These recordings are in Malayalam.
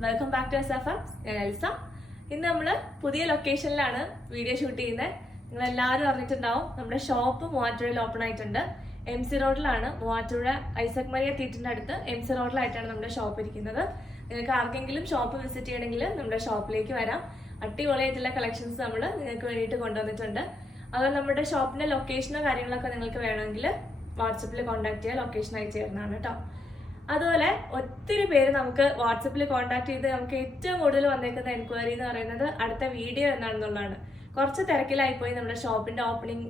Welcome back to SFM. ഞാൻ എൽസ. ഇന്ന് നമ്മൾ പുതിയ ലൊക്കേഷനിലാണ് വീഡിയോ ഷൂട്ട് ചെയ്യുന്നത്. നിങ്ങൾ എല്ലാവരും അറിഞ്ഞിട്ടുണ്ടാവും, നമ്മുടെ ഷോപ്പ് മൂവാറ്റുപുഴയിൽ ഓപ്പൺ ആയിട്ടുണ്ട്. MC റോഡിലാണ്. മൂവാറ്റുപുഴ ഐസക് മരിയ തിയേറ്ററിന്റെ അടുത്ത് MC റോഡിലായിട്ടാണ് നമ്മുടെ ഷോപ്പ് ഇരിക്കുന്നത്. നിങ്ങൾക്ക് ആർക്കെങ്കിലും ഷോപ്പ് വിസിറ്റ് ചെയ്യണമെങ്കിൽ നമ്മുടെ ഷോപ്പിലേക്ക് വരാം. അടിപൊളിയായിട്ടുള്ള കളക്ഷൻസ് നമ്മൾ നിങ്ങൾക്ക് വേണ്ടിയിട്ട് കൊണ്ടുവന്നിട്ടുണ്ട്. അതുപോലെ നമ്മുടെ ഷോപ്പിന്റെ ലൊക്കേഷനോ കാര്യങ്ങളൊക്കെ നിങ്ങൾക്ക് വേണമെങ്കിൽ വാട്സപ്പിൽ കോൺടാക്ട് ചെയ്യുക. ലൊക്കേഷൻ അയച്ചു തരുന്നതാണ് കേട്ടോ. അതുപോലെ ഒത്തിരി പേര് നമുക്ക് വാട്സപ്പിൽ കോൺടാക്ട് ചെയ്ത് നമുക്ക് ഏറ്റവും കൂടുതൽ വന്നേക്കുന്ന എൻക്വയറി എന്ന് പറയുന്നത് അടുത്ത വീഡിയോ എന്നാണെന്നുള്ളതാണ്. കുറച്ച് തിരക്കിലായിപ്പോയി. നമ്മുടെ ഷോപ്പിന്റെ ഓപ്പണിംഗ്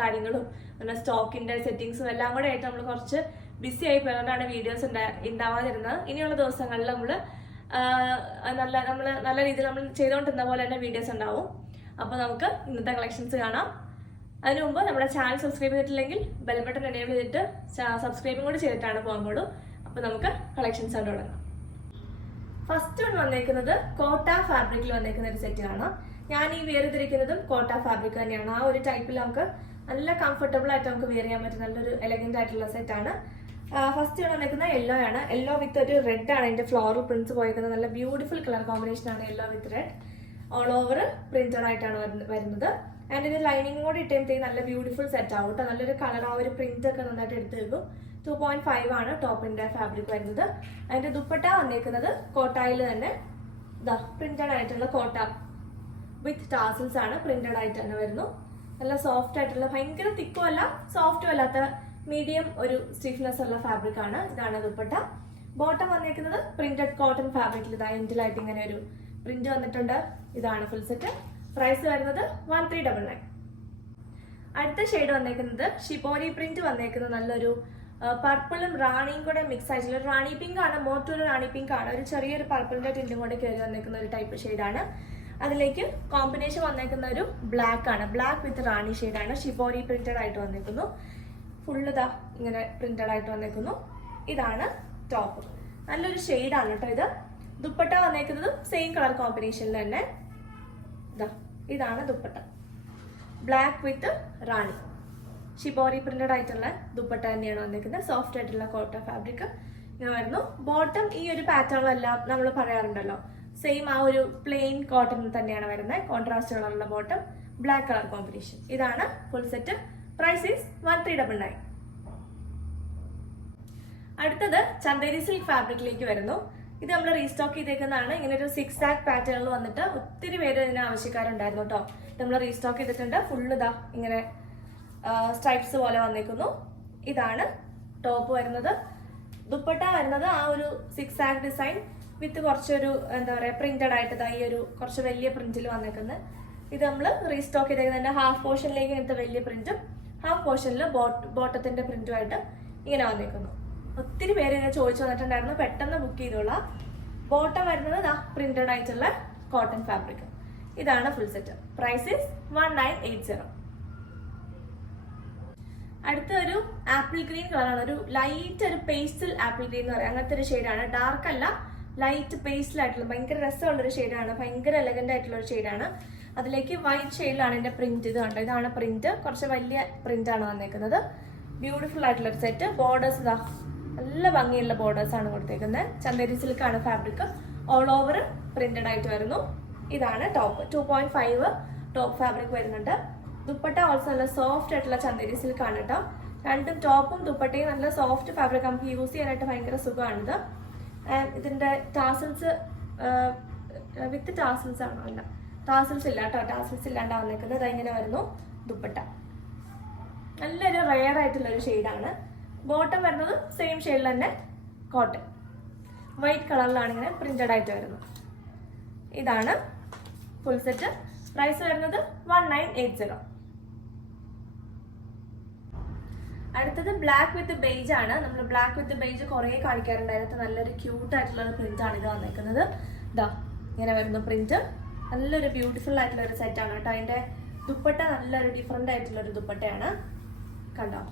കാര്യങ്ങളും നമ്മുടെ സ്റ്റോക്കിന്റെ സെറ്റിങ്സും എല്ലാം കൂടെ ആയിട്ട് നമ്മൾ കുറച്ച് ബിസി ആയി പോയതുകൊണ്ടാണ് വീഡിയോസ് ഉണ്ടാവാതിരുന്നത്. ഇനിയുള്ള ദിവസങ്ങളിൽ നമ്മൾ നല്ല രീതിയിൽ നമ്മൾ ചെയ്തുകൊണ്ടിരുന്ന പോലെ തന്നെ വീഡിയോസ് ഉണ്ടാവും. അപ്പോൾ നമുക്ക് ഇന്നത്തെ കളക്ഷൻസ് കാണാം. അതിനു മുമ്പ് നമ്മുടെ ചാനൽ സബ്സ്ക്രൈബ് ചെയ്തിട്ടില്ലെങ്കിൽ ബെൽ ബട്ടൺ എനേബിൾ ചെയ്തിട്ട് സബ്സ്ക്രൈബും കൂടി ചെയ്തിട്ടാണ് പോകുമ്പോഴുള്ളൂ. അപ്പോൾ നമുക്ക് കളക്ഷൻസ് ആയിട്ട് തുടങ്ങാം. ഫസ്റ്റ് വൺ വന്നേക്കുന്നത് കോട്ട ഫാബ്രിക്കിൽ വന്നേക്കുന്ന ഒരു സെറ്റ് കാണാം. ഞാൻ ഈ വേർതിരിക്കുന്നതും കോട്ട ഫാബ്രിക് തന്നെയാണ്. ആ ഒരു ടൈപ്പിൽ നമുക്ക് നല്ല കംഫർട്ടബിൾ ആയിട്ട് നമുക്ക് വെയർ ചെയ്യാൻ പറ്റും. നല്ലൊരു എലഗന്റ് ആയിട്ടുള്ള സെറ്റ് ആണ്. ഫസ്റ്റ് വന്നേക്കുന്ന യെല്ലോ ആണ്. യെല്ലോ വിത്ത് ഒരു റെഡ് ആണ് അതിന്റെ ഫ്ലോറൽ പ്രിന്റ്സ് പോയിരിക്കുന്നത്. നല്ല ബ്യൂട്ടിഫുൾ കളർ കോമ്പിനേഷൻ ആണ് yellow with red. All over printed ആയിട്ടാണ് വരുന്നത്. ആൻഡ് ഇത് ലൈനിങ് കൂടി ഇട്ടേക്ക് നല്ല ബ്യൂട്ടിഫുൾ സെറ്റ് ആവും കേട്ടോ. നല്ലൊരു കളർ, ആ ഒരു പ്രിന്റ് ഒക്കെ നന്നായിട്ട് എടുത്ത് വെക്കും. 2.5 ആണ് ടോപ്പിന്റെ ഫാബ്രിക് വരുന്നത്. അതിന്റെ ദുപ്പട്ട വന്നേക്കുന്നത് കോട്ടായിൽ തന്നെ പ്രിന്റഡ് ആയിട്ടുള്ള കോട്ട വിത്ത് ടാസിൽസ് ആണ്. പ്രിന്റഡ് ആയിട്ട് തന്നെ വരുന്നു. നല്ല സോഫ്റ്റ് ആയിട്ടുള്ള, ഭയങ്കര തിക്കും അല്ല സോഫ്റ്റും അല്ലാത്ത മീഡിയം ഒരു സ്റ്റിഫ്നെസ് ഉള്ള ഫാബ്രിക് ആണ്. ഇതാണ് ദുപ്പട്ട. ബോട്ടം വന്നേക്കുന്നത് പ്രിന്റഡ് കോട്ടൺ ഫാബ്രിക്കിൽ എൻഡിലായിട്ട് ഇങ്ങനെ ഒരു പ്രിന്റ് വന്നിട്ടുണ്ട്. ഇതാണ് ഫുൾ സെറ്റ്. പ്രൈസ് വരുന്നത് 1399. അടുത്ത ഷെയ്ഡ് വന്നേക്കുന്നത് ഷിബോരി പ്രിന്റ് വന്നേക്കുന്നത് നല്ലൊരു പർപ്പിളും റാണിയും കൂടെ മിക്സ് ആയിട്ടുള്ള റാണി പിങ്ക് ആണ്. മോട്ടൊരു റാണി പിങ്ക് ആണ്. ഒരു ചെറിയൊരു പർപ്പിളിന്റെ ടിന്റും കൂടെ കയറി വന്നേക്കുന്ന ഒരു ടൈപ്പ് ഷെയ്ഡാണ്. അതിലേക്ക് കോമ്പിനേഷൻ വന്നേക്കുന്ന ഒരു ബ്ലാക്ക് ആണ്. ബ്ലാക്ക് വിത്ത് റാണി ഷെയ്ഡാണ്. ഷിബോരി പ്രിന്റഡ് ആയിട്ട് വന്നേക്കുന്നു. ഫുള്ള് ഇങ്ങനെ പ്രിന്റഡ് ആയിട്ട് വന്നേക്കുന്നു. ഇതാണ് ടോപ്പ്. നല്ലൊരു ഷെയ്ഡാണ് കേട്ടോ ഇത്. ദുപ്പട്ട വന്നേക്കുന്നത് സെയിം കളർ കോമ്പിനേഷനിൽ തന്നെ. ഇതാണ് dupatta. Black with Rani shibori printed ആയിട്ടുള്ള ദുപ്പട്ട തന്നെയാണ് വന്നിരിക്കുന്നത്. സോഫ്റ്റ് ആയിട്ടുള്ള കോട്ടൺ ഫാബ്രിക് ഇങ്ങനെ വരുന്നു. ബോട്ടം ഈ ഒരു പാറ്റേണിലെല്ലാം നമ്മൾ പറയാറുണ്ടല്ലോ, സെയിം ആ ഒരു പ്ലെയിൻ കോട്ടൺ തന്നെയാണ് വരുന്നത്. കോൺട്രാസ്റ്റ് കളറുള്ള ബോട്ടം, ബ്ലാക്ക് കളർ കോമ്പിനേഷൻ. ഇതാണ് ഫുൾ സെറ്റ്. Price is 1399. അടുത്തത് ചന്ദേരി സിൽക്ക് ഫാബ്രിക്കിലേക്ക് വരുന്നു. ഇത് നമ്മൾ റീസ്റ്റോക്ക് ചെയ്തേക്കുന്നതാണ്. ഇങ്ങനെ ഒരു 6 ആക്ട് പാറ്റേണിൽ വന്നിട്ട് ഒത്തിരി പേര് ഇതിന് ആവശ്യക്കാരുണ്ടായിരുന്നു കേട്ടോ. നമ്മൾ റീസ്റ്റോക്ക് ചെയ്തിട്ടുണ്ട്. ഫുള്ള് ഇങ്ങനെ സ്ട്രൈപ്സ് പോലെ വന്നേക്കുന്നു. ഇതാണ് ടോപ്പ് വരുന്നത്. ദുപ്പട്ട വരുന്നത് ആ ഒരു 6 ആക്ട് ഡിസൈൻ വിത്ത് കുറച്ചൊരു എന്താ പറയുക പ്രിന്റഡ് ആയിട്ട് ഈ ഒരു കുറച്ച് വലിയ പ്രിന്റിൽ വന്നേക്കുന്നത്. ഇത് നമ്മൾ റീസ്റ്റോക്ക് ചെയ്തേക്കുന്നതിന്റെ ഹാഫ് പോർഷനിലേക്ക് ഇങ്ങനത്തെ വലിയ പ്രിന്റും ഹാഫ് പോർഷനിൽ ബോട്ടത്തിന്റെ പ്രിന്റുമായിട്ട് ഇങ്ങനെ വന്നേക്കുന്നു. ഒത്തിരി പേര് ഇങ്ങനെ ചോദിച്ചു വന്നിട്ടുണ്ടായിരുന്നു. പെട്ടെന്ന് ബുക്ക് ചെയ്തോളാം. ബോട്ടം വരുന്നത് പ്രിന്റഡ് ആയിട്ടുള്ള കോട്ടൺ ഫാബ്രിക്. ഇതാണ് ഫുൾ സെറ്റ്. Price is 1980. അടുത്ത ഒരു ആപ്പിൾ ഗ്രീൻ കളറാണ്. ഒരു ലൈറ്റ് ഒരു പേസ്റ്റൽ ആപ്പിൾ ഗ്രീൻ എന്ന് പറയാം. അങ്ങനത്തെ ഒരു ഷെയ്ഡാണ്. ഡാർക്ക് അല്ല, ലൈറ്റ് പേസ്റ്റൽ ആയിട്ടുള്ള ഭയങ്കര രസമുള്ളൊരു ഷെയ്ഡാണ്. ഭയങ്കര എലഗന്റ് ആയിട്ടുള്ള ഒരു ഷെയ്ഡാണ്. അതിലേക്ക് വൈറ്റ് ഷെയ്ഡിലാണ് ഇതിന്റെ പ്രിന്റ്. ഇത് കണ്ടോ, ഇതാണ് പ്രിന്റ്. കുറച്ച് വലിയ പ്രിന്റ് ആണ് വന്നേക്കുന്നത്. ബ്യൂട്ടിഫുൾ ആയിട്ടുള്ള ഒരു സെറ്റ്. ബോർഡേഴ്സ് നല്ല ഭംഗിയുള്ള ബോർഡേഴ്സ് ആണ് കൊടുത്തേക്കുന്നത്. ചന്ദേരി സിൽക്ക് ആണ് ഫാബ്രിക്. ഓൾ ഓവർ പ്രിന്റഡ് ആയിട്ട് വരുന്നു. ഇതാണ് ടോപ്പ്. 2.5 ടോപ്പ് ഫാബ്രിക് വരുന്നുണ്ട്. ദുപ്പട്ട ഓൾസോ നല്ല സോഫ്റ്റ് ആയിട്ടുള്ള ചന്ദേരി സിൽക്ക് ആണ് കേട്ടോ. രണ്ടും ടോപ്പും ദുപ്പട്ടയും നല്ല സോഫ്റ്റ് ഫാബ്രിക്. നമുക്ക് യൂസ് ചെയ്യാനായിട്ട് ഭയങ്കര സുഖമാണിത്. ഇതിന്റെ ടാസിൽസ് വിത്ത് ടാസിൽസ് ആണോ? അല്ല, ടാസിൽസ് ഇല്ല കേട്ടോ. ടാസിൽസ് ഇല്ലാണ്ടാ വന്നേക്കുന്നത്. അതിങ്ങനെ വരുന്നു ദുപ്പട്ട. നല്ലൊരു റെയർ ആയിട്ടുള്ള ഒരു ഷെയ്ഡാണ്. ബോട്ടം വരുന്നത് സെയിം ഷെയ്ഡിൽ തന്നെ കോട്ടൺ വൈറ്റ് കളറിലാണ് ഇങ്ങനെ പ്രിന്റഡ് ആയിട്ട് വരുന്നത്. ഇതാണ് ഫുൾ സെറ്റ്. പ്രൈസ് വരുന്നത് 1980. അടുത്തത് ബ്ലാക്ക് വിത്ത് ബേജ് ആണ്. നമ്മൾ ബ്ലാക്ക് വിത്ത് ബേജ് കുറേ കാണിക്കാറുണ്ട്. അതിനകത്ത് നല്ലൊരു ക്യൂട്ട് ആയിട്ടുള്ള പ്രിന്റ് ആണ് ഇത് വന്നേക്കുന്നത്. ഇങ്ങനെ വരുന്നു പ്രിന്റ്. നല്ലൊരു ബ്യൂട്ടിഫുൾ ആയിട്ടുള്ള ഒരു സെറ്റ് ആണ് കേട്ടോ. അതിന്റെ ദുപ്പട്ട നല്ലൊരു ഡിഫറെന്റ് ആയിട്ടുള്ള ഒരു ദുപ്പട്ടയാണ്. കണ്ടോ,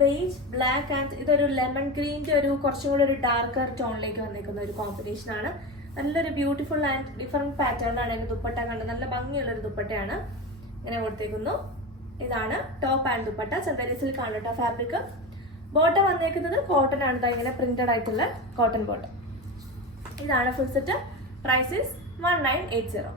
ബേജ് ബ്ലാക്ക് ആൻഡ് ഇതൊരു ലെമൺ ഗ്രീൻ്റെ ഒരു കുറച്ചും കൂടി ഒരു ഡാർക്കർ ടോണിലേക്ക് വന്നേക്കുന്ന ഒരു കോമ്പിനേഷൻ ആണ്. നല്ലൊരു ബ്യൂട്ടിഫുൾ ആൻഡ് ഡിഫറെന്റ് പാറ്റേൺ ആണ് അതിന്റെ ദുപ്പട്ട. കണ്ടത് നല്ല ഭംഗിയുള്ള ഒരു ദുപ്പട്ടയാണ് ഇങ്ങനെ കൊടുത്തേക്കുന്നു. ഇതാണ് top and dupatta. Chanderi silk ആണ് കേട്ടോ ഫാബ്രിക്. ബോട്ടം വന്നേക്കുന്നത് കോട്ടൺ ആണ്. ഇങ്ങനെ പ്രിന്റഡ് ആയിട്ടുള്ള കോട്ടൺ ബോട്ടം. ഇതാണ് ഫുൾ സെറ്റ്. Price is 1980.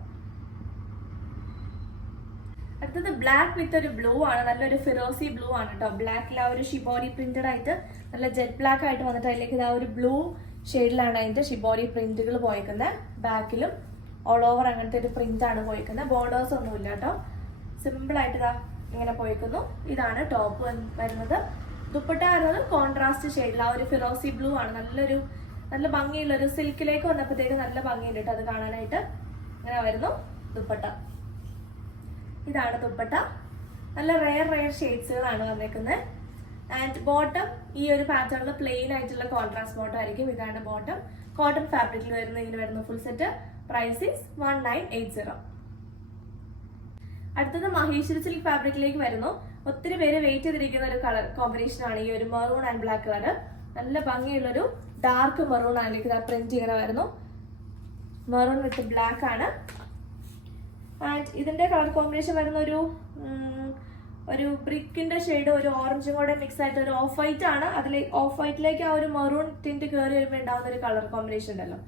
അടുത്തത് ബ്ലാക്ക് വിത്ത് ഒരു ബ്ലൂ ആണ്, നല്ലൊരു ഫിറോസി ബ്ലൂ ആണ് കേട്ടോ. ബ്ലാക്കിൽ ആ ഒരു ഷിബോരി പ്രിന്റഡ് ആയിട്ട് നല്ല ജെറ്റ് ബ്ലാക്ക് ആയിട്ട് വന്നിട്ട് അതിലേക്ക് ഇതാ ഒരു ബ്ലൂ ഷെയ്ഡിലാണ് അതിന്റെ ഷിബോരി പ്രിന്റുകൾ പോയിക്കുന്നത്. ബാക്കിലും ഓൾ ഓവർ അങ്ങനത്തെ ഒരു പ്രിന്റ് ആണ് പോയിക്കുന്നത്. ബോർഡേഴ്സ് ഒന്നുമില്ല കേട്ടോ, സിമ്പിൾ ആയിട്ട് ഇതാ ഇങ്ങനെ പോയിക്കുന്നു. ഇതാണ് ടോപ്പ് വരുന്നത്. ദുപ്പട്ട വരുന്നത് കോൺട്രാസ്റ്റ് ഷെയ്ഡിൽ ആ ഒരു ഫിറോസി ബ്ലൂ ആണ്. നല്ല ഭംഗിയുള്ള ഒരു സിൽക്കിലേക്ക് വന്നപ്പോഴത്തേക്ക് നല്ല ഭംഗിയുണ്ട് കേട്ടോ അത് കാണാനായിട്ട്. ഇങ്ങനെ വരുന്നു ദുപ്പട്ട. ഇതാണ് ദുപ്പട്ട. നല്ല റെയർ ഷെയ്ഡ്സുകളാണ് വന്നേക്കുന്നത്. ആൻഡ് ബോട്ടം ഈ ഒരു പാറ്റേണിൽ പ്ലെയിൻ ആയിട്ടുള്ള കോൺട്രാസ്റ്റ് ബോട്ടം ആയിരിക്കും. ഇതാണ് ബോട്ടം. കോട്ടൺ ഫാബ്രിക്കിൽ വരുന്ന ഇങ്ങനെ വരുന്ന ഫുൾ സെറ്റ്. Price is 1980. അടുത്തത് മഹേശ്വരി സിൽക്ക് ഫാബ്രിക്കിലേക്ക് വരുന്നു. ഒത്തിരി പേര് വെയിറ്റ് ചെയ്തിരിക്കുന്ന ഒരു കളർ കോമ്പിനേഷൻ ആണ് ഈ ഒരു മെറൂൺ ആൻഡ് ബ്ലാക്ക് കളർ. നല്ല ഭംഗിയുള്ളൊരു ഡാർക്ക് മെറൂൺ ആണ്. പ്രിന്റ് ഇങ്ങനെ വരുന്നു. മെറൂൺ വിത്ത് ബ്ലാക്ക് ആണ്. ആൻഡ് ഇതിന്റെ കളർ കോമ്പിനേഷൻ വരുന്ന ഒരു ബ്രിക്കിന്റെ ഷെയ്ഡ് ഒരു ഓറഞ്ചും കൂടെ മിക്സ് ആയിട്ട് ഒരു ഓഫ് വൈറ്റ് ആണ്. ഓഫ് വൈറ്റിലേക്ക് ആ ഒരു മെറൂൺ ടിന്റ് കയറി വരുമ്പോൾ ഉണ്ടാവുന്ന ഒരു കളർ കോമ്പിനേഷൻ ഉണ്ടല്ലോ,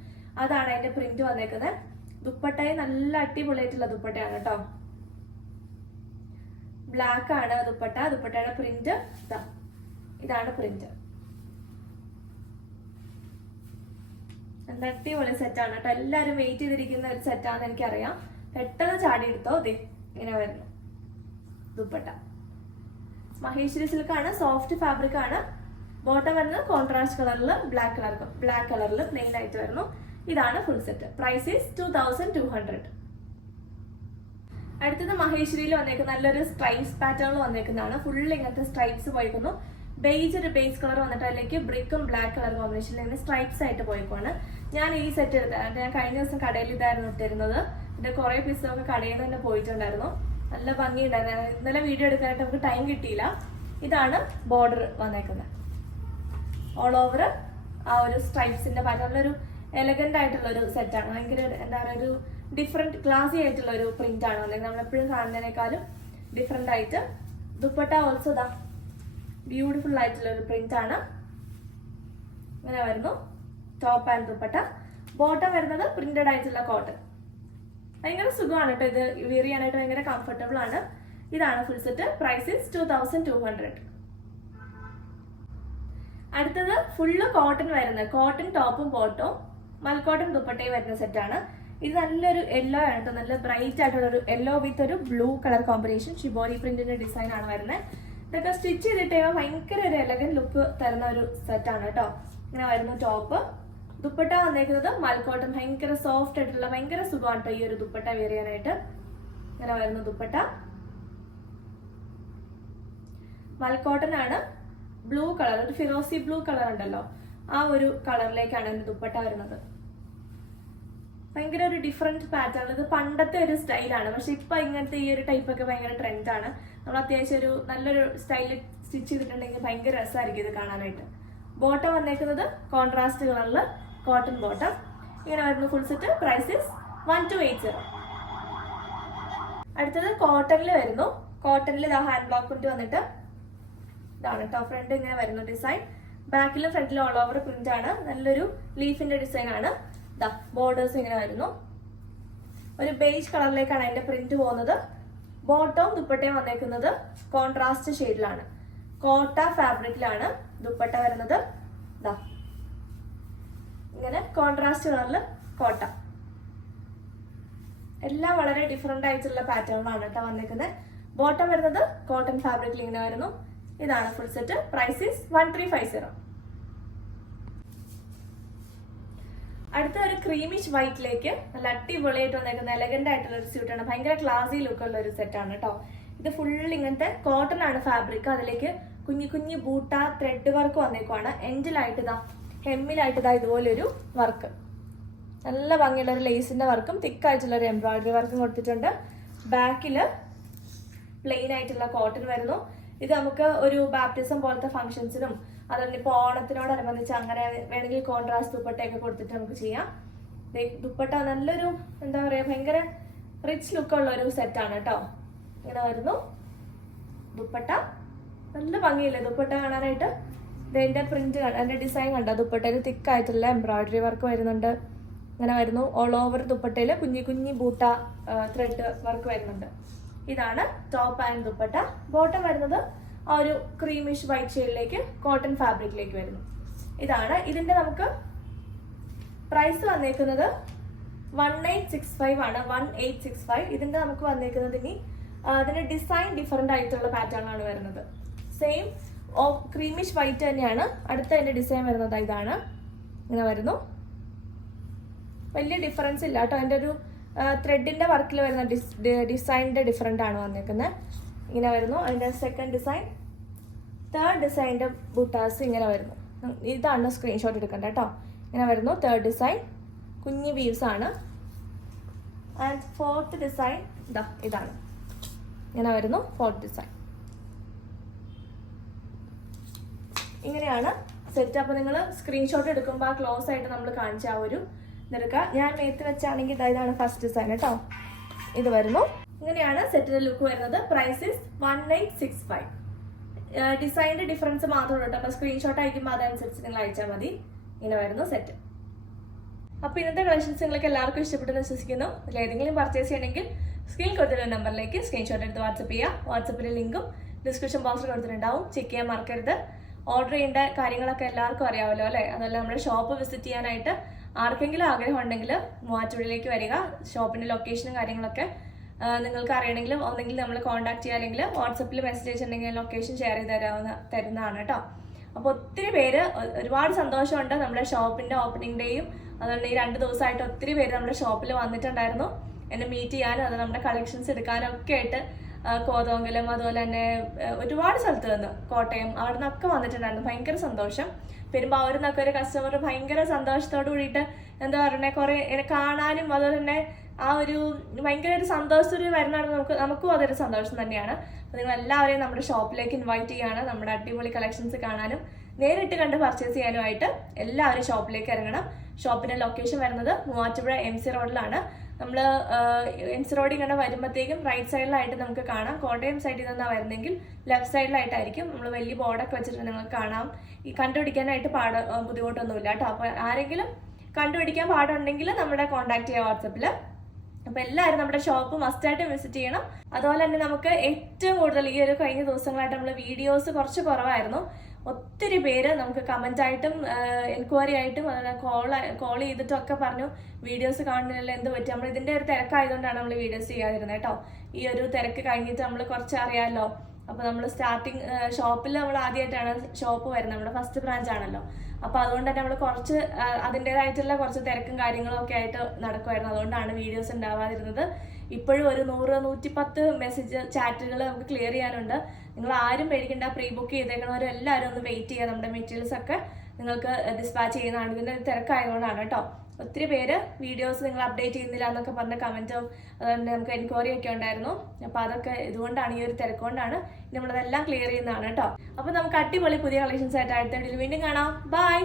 അതാണ് അതിന്റെ പ്രിന്റ് വന്നേക്കുന്നത്. ദുപ്പട്ടയും നല്ല അടിപൊളിയായിട്ടുള്ള ദുപ്പട്ടയാണ് കേട്ടോ. ബ്ലാക്ക് ആണ് ദുപ്പട്ട. ദുപ്പട്ടയുടെ പ്രിന്റ് ഇതാണ് പ്രിന്റ്. അടിപൊളി സെറ്റാണ് കേട്ടോ. എല്ലാരും വെയിറ്റ് ചെയ്തിരിക്കുന്ന ഒരു സെറ്റാണെന്ന് എനിക്കറിയാം. പെട്ടെന്ന് ചാടി എടുത്തോ. ഇങ്ങനെ വരുന്നു ദുപ്പട്ട. മഹേശ്വരി സിൽക്ക് ആണ്, സോഫ്റ്റ് ഫാബ്രിക് ആണ്. ബോട്ടം വരുന്നത് കോൺട്രാസ്റ്റ് കളറിൽ ബ്ലാക്ക് കളറിൽ പ്ലെയിൻ ആയിട്ട് വരുന്നു. ഇതാണ് ഫുൾ സെറ്റ്. Price is 2200. അടുത്തത് മഹേശ്വരിയിൽ വന്നേക്കുന്ന നല്ലൊരു സ്ട്രൈപ്സ് പാറ്റേണിൽ വന്നേക്കുന്നതാണ്. ഫുൾ ഇങ്ങനത്തെ സ്ട്രൈപ്സ് പോയിക്കുന്നു. ഒരു ബേസ് കളർ വന്നിട്ട് അതിലേക്ക് ബ്രിക്കും ബ്ലാക്ക് കളർ കോമ്പിനേഷനിൽ ഇങ്ങനെ സ്ട്രൈപ്സ് ആയിട്ട് പോയിക്കോണ്. ഞാൻ ഈ സെറ്റ് എടുത്തത് ഞാൻ കഴിഞ്ഞ ദിവസം കടയിൽ ഇതായിരുന്നു ഇട്ടിരുന്നത്. ഇതിന്റെ കുറെ പീസൊക്കെ കടയിൽ തന്നെ പോയിട്ടുണ്ടായിരുന്നു. നല്ല ഭംഗിയുണ്ടായിരുന്നു. ഇന്നലെ വീഡിയോ എടുക്കാനായിട്ട് നമുക്ക് ടൈം കിട്ടിയില്ല. ഇതാണ് ബോർഡർ വന്നേക്കുന്നത്. ഓൾ ഓവർ ആ ഒരു സ്ട്രൈപ്സിന്റെ പാറ്റേണിലൊരു എലഗന്റ് ആയിട്ടുള്ള ഒരു സെറ്റാണ്. ഭയങ്കര എന്താ പറയുക, ഒരു ഡിഫറെന്റ് ക്ലാസി ആയിട്ടുള്ള ഒരു പ്രിന്റ് ആണ് വന്നേക്കുന്നത്. നമ്മളെപ്പോഴും കാണുന്നതിനേക്കാളും ഡിഫറെന്റ് ആയിട്ട്. ദുപ്പട്ട ഓൾസോ ബ്യൂട്ടിഫുൾ ആയിട്ടുള്ള ഒരു പ്രിന്റ് ആണ്. ഇങ്ങനെ വരുന്നു ടോപ്പ് ആൻഡ് ദുപ്പട്ട. ബോട്ടം വരുന്നത് പ്രിന്റഡ് ആയിട്ടുള്ള കോട്ടൺ. ഭയങ്കര സുഖമാണ് കേട്ടോ ഇത് വെയർ ചെയ്യാനായിട്ട്, ഭയങ്കര കംഫർട്ടബിൾ ആണ്. ഇതാണ് ഫുൾ സെറ്റ്. Price is 2200. അടുത്തത് ഫുള്ള് കോട്ടൺ വരുന്നത്, കോട്ടൺ ടോപ്പും ബോട്ടവും മൽക്കോട്ടൺ ദുപ്പട്ടയും വരുന്ന സെറ്റാണ്. ഇത് നല്ലൊരു യെല്ലോ ആണ് കേട്ടോ. നല്ല ബ്രൈറ്റ് ആയിട്ടുള്ള ഒരു യെല്ലോ വിത്ത് ഒരു ബ്ലൂ കളർ കോമ്പിനേഷൻ. ഷിബോരി പ്രിന്റിന്റെ ഡിസൈൻ ആണ് വരുന്നത്. ഇതൊക്കെ സ്റ്റിച്ച് ചെയ്തിട്ട് ഭയങ്കര ഒരു എലഗന്റ് ലുക്ക് തരുന്ന ഒരു സെറ്റാണ് കേട്ടോ. ഇങ്ങനെ വരുന്നു ടോപ്പ്. ദുപ്പട്ട വന്നേക്കുന്നത് മൽക്കോട്ടൺ. ഭയങ്കര സോഫ്റ്റ് ആയിട്ടുള്ള ഭയങ്കര സുഖമാണ് കേട്ടോ ഈ ഒരു ദുപ്പട്ട വെയർ ചെയ്യാനായിട്ട്. ഇങ്ങനെ വരുന്നു ദുപ്പട്ട. മൽക്കോട്ടൺ ആണ്. ബ്ലൂ കളർ, ഒരു ഫിറോസി ബ്ലൂ കളർ ഉണ്ടല്ലോ, ആ ഒരു കളറിലേക്കാണ് ഇതിന്റെ ദുപ്പട്ട വരുന്നത്. ഭയങ്കര ഒരു ഡിഫറെന്റ് പാറ്റേൺ. ഇത് പണ്ടത്തെ ഒരു സ്റ്റൈലാണ്, പക്ഷെ ഇപ്പൊ ഇങ്ങനത്തെ ഈ ഒരു ടൈപ്പ് ഒക്കെ ഭയങ്കര ട്രെൻഡാണ്. നമ്മൾ അത്യാവശ്യം ഒരു നല്ലൊരു സ്റ്റൈലിൽ സ്റ്റിച്ച് ചെയ്തിട്ടുണ്ടെങ്കിൽ ഭയങ്കര രസമായിരിക്കും ഇത് കാണാനായിട്ട്. ബോട്ടം വന്നേക്കുന്നത് കോൺട്രാസ്റ്റ് കളറിൽ കോട്ടൺ ബോട്ടം. ഇങ്ങനെ വരുന്ന ഫുൾ സെറ്റ്. Price is 1280. അടുത്തത് കോട്ടണിൽ വരുന്നു. കോട്ടണിൽ ഇതാ ഹാൻഡ് ബ്ലോക്ക് പ്രിന്റ് വന്നിട്ട് ഇതാണ് കേട്ടോ. ഫ്രണ്ട് ഇങ്ങനെ വരുന്നു ഡിസൈൻ. ബാക്കിലും ഫ്രണ്ടിലും ഓൾ ഓവർ പ്രിന്റ് ആണ്. നല്ലൊരു ലീഫിന്റെ ഡിസൈൻ ആണ്. ഇതാ ബോർഡേഴ്സ് ഇങ്ങനെ വരുന്നു. ഒരു ബേജ് കളറിലേക്കാണ് അതിന്റെ പ്രിന്റ് പോകുന്നത്. ബോട്ടവും ദുപ്പട്ടയും വന്നേക്കുന്നത് കോൺട്രാസ്റ്റ് ഷെയ്ഡിലാണ്. കോട്ട ഫാബ്രിക്കിലാണ് ദുപ്പട്ട വരുന്നത്. ഇതാ ഇങ്ങനെ കോൺട്രാസ്റ്റ് കളറിൽ കോട്ട. എല്ലാം വളരെ ഡിഫറെന്റ് ആയിട്ടുള്ള പാറ്റേണിലാണ് കേട്ടോ വന്നേക്കുന്നത്. ബോട്ടം വരുന്നത് കോട്ടൺ ഫാബ്രിക്കിൽ ഇങ്ങനെ വരുന്നു. ഇതാണ് ഫുൾ സെറ്റ്. Price is 1350. അടുത്ത ഒരു ക്രീമിഷ് വൈറ്റിലേക്ക് നല്ല അടിപൊളിയായിട്ട് വന്നേക്കുന്ന എലഗന്റ് ആയിട്ടുള്ള ഒരു സ്യൂട്ടാണ്. ഭയങ്കര ക്ലാസി ലുക്കുള്ള ഒരു സെറ്റാണ് കേട്ടോ. ഇത് ഫുൾ ഇങ്ങനത്തെ കോട്ടൺ ആണ് ഫാബ്രിക്. അതിലേക്ക് കുഞ്ഞു കുഞ്ഞു ബൂട്ട ത്രെഡ് വർക്ക് വന്നേക്കുവാണ്. എൻഡിലായിട്ട് ഇതാ ഹെമ്മിലായിട്ട് ഇതാ ഇതുപോലൊരു വർക്ക്. നല്ല ഭംഗിയുള്ള ഒരു ലേസിന്റെ വർക്കും തിക്കായിട്ടുള്ള ഒരു എംബ്രോയിഡറി വർക്കും കൊടുത്തിട്ടുണ്ട്. ബാക്കില് പ്ലെയിൻ ആയിട്ടുള്ള കോട്ടൺ വരുന്നു. ഇത് നമുക്ക് ഒരു ബാപ്റ്റിസം പോലത്തെ ഫംഗ്ഷൻസിനും അതുപോലെ ഇപ്പോൾ ഓണത്തിനോടനുബന്ധിച്ച് അങ്ങനെ വേണമെങ്കിൽ കോൺട്രാസ്റ്റ് ദുപ്പട്ടയൊക്കെ കൊടുത്തിട്ട് നമുക്ക് ചെയ്യാം. ദുപ്പട്ട നല്ലൊരു എന്താ പറയുക, ഭയങ്കര റിച്ച് ലുക്കുള്ള ഒരു സെറ്റാണ് കേട്ടോ. ഇങ്ങനെ വരുന്നു ദുപ്പട്ട. നല്ല ഭംഗിയില്ലേ ദുപ്പട്ട കാണാനായിട്ട്. ഇതിന്റെ പ്രിന്റ്, അതിന്റെ ഡിസൈൻ കണ്ടോ? ദുപ്പട്ടയിൽ തിക്കായിട്ടുള്ള എംബ്രോയിഡറി വർക്ക് വരുന്നുണ്ട്. ഇങ്ങനെ വരുന്നു. ഓൾ ഓവർ ദുപ്പട്ടയിൽ കുഞ്ഞി കുഞ്ഞി ബൂട്ട ത്രെഡ് വർക്ക് വരുന്നുണ്ട്. ഇതാണ് ടോപ്പ് ആൻഡ് ദുപ്പട്ട. ബോട്ടം വരുന്നത് ആ ഒരു ക്രീമിഷ് വൈറ്റ് ഷെയ്ഡിലേക്ക് കോട്ടൺ ഫാബ്രിക്കിലേക്ക് വരുന്നു. ഇതാണ് ഇതിന്റെ നമുക്ക് പ്രൈസ് വന്നേക്കുന്നത് 1865 ആണ്. 1865. ഇതിന്റെ നമുക്ക് വന്നേക്കുന്നത് ഇനി അതിന്റെ ഡിസൈൻ ഡിഫറെന്റ് ആയിട്ടുള്ള പാറ്റേൺ ആണ് വരുന്നത്. സെയിം ക്രീമിഷ് വൈറ്റ് തന്നെയാണ്. അടുത്ത അതിന്റെ ഡിസൈൻ വരുന്നത് ഇതാണ്. ഇങ്ങനെ വരുന്നു. വലിയ ഡിഫറൻസ് ഇല്ല കേട്ടോ. അതിന്റെ ഒരു ത്രെഡിന്റെ വർക്കിൽ വരുന്ന ഡിസൈനിന്റെ ഡിഫറെന്റ് ആണ് വന്നേക്കുന്നത്. ഇങ്ങനെ വരുന്നു. അതിന്റെ സെക്കൻഡ് ഡിസൈൻ, തേർഡ് ഡിസൈനിന്റെ ബൂട്ടാസ് ഇങ്ങനെ വരുന്നു. ഇതാണ് സ്ക്രീൻഷോട്ട് എടുക്കേണ്ടത് കേട്ടോ. ഇങ്ങനെ വരുന്നു. തേർഡ് ഡിസൈൻ കുഞ്ഞി വീവ്സ് ആണ്. ആൻഡ് ഫോർത്ത് ഡിസൈൻ ഇതാണ്. ഇങ്ങനെ വരുന്നു ഫോർത്ത് ഡിസൈൻ. ഇങ്ങനെയാണ് സെറ്റ്. അപ്പോൾ നിങ്ങൾ സ്ക്രീൻഷോട്ട് എടുക്കുമ്പോൾ ആ ക്ലോസ് ആയിട്ട് നമ്മൾ കാണിച്ച ആ ഒരു ഇതെടുക്കുക. ഞാൻ മേത്ത് വെച്ചാണെങ്കിൽ ഇതാണ് ഫസ്റ്റ് ഡിസൈൻ കേട്ടോ. ഇത് വരുന്നു. ഇങ്ങനെയാണ് സെറ്റിന്റെ ലുക്ക് വരുന്നത്. Price is 1865. ഡിസൈനിന്റെ ഡിഫറൻസ് മാത്രമേ ഉള്ളൂ. അപ്പോൾ സ്ക്രീൻഷോട്ട് അയക്കുമ്പോൾ അതനുസരിച്ച് നിങ്ങൾ അയച്ചാൽ മതി. ഇങ്ങനെ വരുന്നു സെറ്റ്. അപ്പോൾ ഇന്നത്തെ കളക്ഷൻസ് നിങ്ങൾക്ക് എല്ലാവർക്കും ഇഷ്ടപ്പെട്ടെന്ന് വിശ്വസിക്കുന്നു. അതിൽ ഏതെങ്കിലും പർച്ചേസ് ചെയ്യണമെങ്കിൽ സ്ക്രീൻ കൊടുത്തിട്ടുള്ള നമ്പറിലേക്ക് സ്ക്രീൻഷോട്ട് എടുത്ത് വാട്സപ്പ് ചെയ്യുക. വാട്സപ്പിലെ ലിങ്കും ഡിസ്ക്രിപ്ഷൻ ബോക്സിൽ കൊടുത്തിട്ടുണ്ടാവും. ചെക്ക് ചെയ്യാൻ മറക്കരുത്. ഓർഡർ ചെയ്യേണ്ട കാര്യങ്ങളൊക്കെ എല്ലാവർക്കും അറിയാമല്ലോ അല്ലേ? അതല്ല, നമ്മുടെ ഷോപ്പ് വിസിറ്റ് ചെയ്യാനായിട്ട് ആർക്കെങ്കിലും ആഗ്രഹം ഉണ്ടെങ്കിൽ മൂവാറ്റുപുഴയിലേക്ക് വരിക. ഷോപ്പിന്റെ ലൊക്കേഷനും കാര്യങ്ങളൊക്കെ നിങ്ങൾക്ക് അറിയണമെങ്കിലും ഒന്നെങ്കിൽ നമ്മൾ കോൺടാക്ട് ചെയ്യുക, അല്ലെങ്കിൽ വാട്സപ്പിൽ മെസ്സേജ് അയച്ചിട്ടുണ്ടെങ്കിൽ ലൊക്കേഷൻ ഷെയർ ചെയ്ത് തരുന്നതാണ് കേട്ടോ. അപ്പോൾ ഒത്തിരി പേര്, ഒരുപാട് സന്തോഷമുണ്ട്. നമ്മുടെ ഷോപ്പിന്റെ ഓപ്പണിംഗ് ഡേയും അതുകൊണ്ട് ഈ 2 ദിവസമായിട്ട് ഒത്തിരി പേര് നമ്മുടെ ഷോപ്പിൽ വന്നിട്ടുണ്ടായിരുന്നു എന്നെ മീറ്റ് ചെയ്യാനും അത് നമ്മുടെ കളക്ഷൻസ് എടുക്കാനും ഒക്കെ ആയിട്ട്. കോതമംഗലം, അതുപോലെ തന്നെ ഒരുപാട് സ്ഥലത്ത് നിന്ന്, കോട്ടയം, അവിടെ നിന്നൊക്കെ വന്നിട്ടുണ്ടായിരുന്നു. ഭയങ്കര സന്തോഷം. പെരുമ്പാവൂരിൽ നിന്നൊക്കെ ഒരു കസ്റ്റമർ ഭയങ്കര സന്തോഷത്തോട് കൂടിയിട്ട് എന്താ പറയുക, കുറെ കാണാനും അതുപോലെ തന്നെ ആ ഒരു ഭയങ്കര ഒരു സന്തോഷത്തോടെ വരുന്നതാണ്. നമുക്കും അതൊരു സന്തോഷം തന്നെയാണ്. അപ്പോൾ നിങ്ങൾ എല്ലാവരെയും നമ്മുടെ ഷോപ്പിലേക്ക് ഇൻവൈറ്റ് ചെയ്യാണ്. നമ്മുടെ അടിപൊളി കളക്ഷൻസ് കാണാനും നേരിട്ട് കണ്ട് പർച്ചേസ് ചെയ്യാനുമായിട്ട് എല്ലാവരും ഷോപ്പിലേക്ക് ഇറങ്ങണം. ഷോപ്പിന്റെ ലൊക്കേഷൻ വരുന്നത് മൂവാറ്റുപുഴ MC റോഡിലാണ്. നമ്മൾ MC റോഡിൽ ഇങ്ങനെ വരുമ്പോഴത്തേക്കും റൈറ്റ് സൈഡിലായിട്ട് നമുക്ക് കാണാം. കോട്ടയം സൈഡിൽ നിന്നാണ് വരുന്നെങ്കിൽ ലെഫ്റ്റ് സൈഡിലായിട്ടായിരിക്കും. നമ്മൾ വലിയ ബോർഡൊക്കെ വെച്ചിട്ട് നിങ്ങൾക്ക് കാണാം. ഈ കണ്ടുപിടിക്കാനായിട്ട് ബുദ്ധിമുട്ടൊന്നുമില്ല കേട്ടോ. അപ്പോൾ ആരെങ്കിലും കണ്ടുപിടിക്കാൻ പാടുണ്ടെങ്കിൽ നമ്മളെ കോൺടാക്ട് ചെയ്യുക വാട്സപ്പിൽ. അപ്പൊ എല്ലാവരും നമ്മുടെ ഷോപ്പ് മസ്റ്റായിട്ട് വിസിറ്റ് ചെയ്യണം. അതുപോലെ തന്നെ നമുക്ക് ഏറ്റവും കൂടുതൽ ഈ ഒരു കഴിഞ്ഞ ദിവസങ്ങളായിട്ട് നമ്മൾ വീഡിയോസ് കുറച്ച് കുറവായിരുന്നു. ഒത്തിരി പേര് നമുക്ക് കമന്റ് ആയിട്ടും എൻക്വയറി ആയിട്ടും കോൾ ചെയ്തിട്ടും ഒക്കെ പറഞ്ഞു വീഡിയോസ് കാണുന്നില്ല, എന്ത് പറ്റി. നമ്മൾ ഇതിന്റെ ഒരു തിരക്കായതുകൊണ്ടാണ് നമ്മൾ വീഡിയോസ് ചെയ്യാതിരുന്നത് കേട്ടോ. ഈ ഒരു തിരക്ക് കഴിഞ്ഞിട്ട് നമ്മൾ കുറച്ച് അറിയാമല്ലോ. അപ്പൊ നമ്മൾ സ്റ്റാർട്ടിങ് ഷോപ്പിൽ നമ്മൾ ആദ്യമായിട്ടാണ് ഷോപ്പ് വരുന്നത്, നമ്മുടെ ഫസ്റ്റ് ബ്രാഞ്ച് ആണല്ലോ. അപ്പൊ അതുകൊണ്ട് തന്നെ നമ്മൾ കുറച്ച് അതിൻ്റെതായിട്ടുള്ള കുറച്ച് തിരക്കും കാര്യങ്ങളും ഒക്കെ ആയിട്ട് നടക്കുമായിരുന്നു. അതുകൊണ്ടാണ് വീഡിയോസ് ഉണ്ടാവാതിരുന്നത്. ഇപ്പോഴും ഒരു 100-110 മെസ്സേജ് ചാറ്റുകൾ നമുക്ക് ക്ലിയർ ചെയ്യാനുണ്ട്. നിങ്ങൾ ആരും പേടിക്കേണ്ട. പ്രീ ബുക്ക് ചെയ്തേക്കണവരും എല്ലാവരും ഒന്ന് വെയിറ്റ് ചെയ്യുക. നമ്മുടെ മെറ്റീരിയൽസ് ഒക്കെ നിങ്ങൾക്ക് ഡിസ്പാച്ച് ചെയ്യുന്നതാണ്. ഇതിന്റെ തിരക്കായതുകൊണ്ടാണ് കേട്ടോ. ഒത്തിരി പേര് വീഡിയോസ് നിങ്ങൾ അപ്ഡേറ്റ് ചെയ്യുന്നില്ല എന്നൊക്കെ പറഞ്ഞ കമന്റും അതുകൊണ്ട് നമുക്ക് എൻക്വയറി ഒക്കെ ഉണ്ടായിരുന്നു. അപ്പൊ അതൊക്കെ ഇതുകൊണ്ടാണ്, ഈ ഒരു തിരക്കൊണ്ടാണ്. നമ്മളതെല്ലാം ക്ലിയർ ചെയ്യുന്നതാണ് കേട്ടോ. അപ്പൊ നമുക്ക് അടിപൊളി പുതിയ കളക്ഷൻസ് ആയിട്ട് അടുത്ത വീഡിയോയിൽ വീണ്ടും കാണാം. ബൈ.